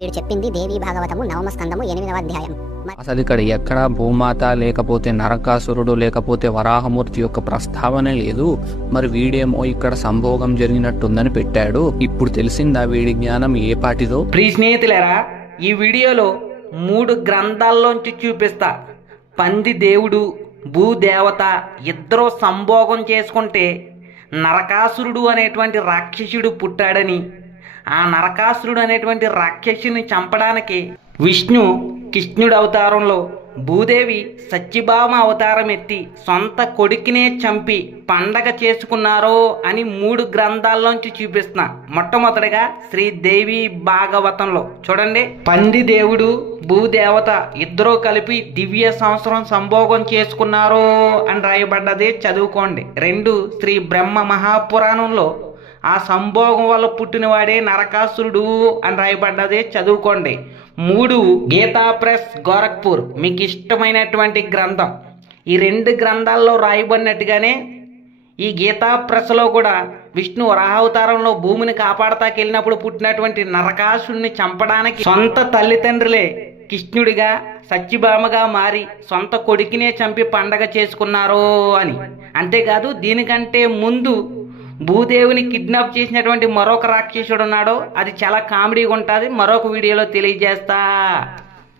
వీడు చెప్పింది దేవీ భాగవతము నవమ స్కందము ఎనిమిదవ అధ్యాయం. అసలు ఇక్కడ ఎక్కడ భూమాత లేకపోతే నరకాసురుడు లేకపోతే వరాహమూర్తి యొక్క ప్రస్తావన లేదు. మరి వీడేమో ఇక్కడ సంభోగం జరిగినట్టుందని పెట్టాడు. ఇప్పుడు తెలిసిందా వీడి జ్ఞానం ఏ పాటిదో? ప్రియ స్నేహితులారా ఈ వీడియోలో మూడు గ్రంథాల్లోంచి చూపిస్తా. పంది దేవుడు భూదేవత ఇద్దరూ సంభోగం చేసుకుంటే నరకాసురుడు అనేటువంటి రాక్షసుడు పుట్టాడని ఆ నరకాసురుడు అనేటువంటి రాక్షసుని చంపడానికి విష్ణు కృష్ణుడు అవతారంలో భూదేవి సత్యభామ అవతారం ఎత్తి సొంత కొడుకునే చంపి పండగ చేసుకున్నారో అని మూడు గ్రంథాల్లోంచి చూపిస్తున్నా. మొట్టమొదటిగా శ్రీదేవి భాగవతంలో. చూడండి. పంది దేవుడు భూదేవత ఇద్దరూ కలిపి దివ్య సంవత్సరం సంభోగం చేసుకున్నారో అని రాయబడ్డది. చదువుకోండి. రెండు శ్రీ బ్రహ్మ మహాపురాణంలో ఆ సంభోగం వల్ల పుట్టినవాడే నరకాసురుడు అని రాయబడ్డది చదువుకోండి. మూడు గీతా ప్రెస్ గోరఖ్పూర్. మీకు ఇష్టమైనటువంటి గ్రంథం. ఈ రెండు గ్రంథాల్లో రాయబడినట్టుగానే ఈ గీతా ప్రెస్లో కూడా విష్ణు వరాహావతారంలో భూమిని కాపాడతాకెళ్ళినప్పుడు పుట్టినటువంటి నరకాసుడిని చంపడానికి సొంత తల్లిదండ్రులే కృష్ణుడిగా సత్యభామగా మారి సొంత కొడుకునే చంపి పండగ చేసుకున్నారు అని. అంతేకాదు దీనికంటే ముందు భూదేవిని కిడ్నాప్ చేసినటువంటి మరొక రాక్షసుడు ఉన్నాడు. అది చాలా కామెడీగా ఉంటుంది. మరొక వీడియోలో తెలియజేస్తా.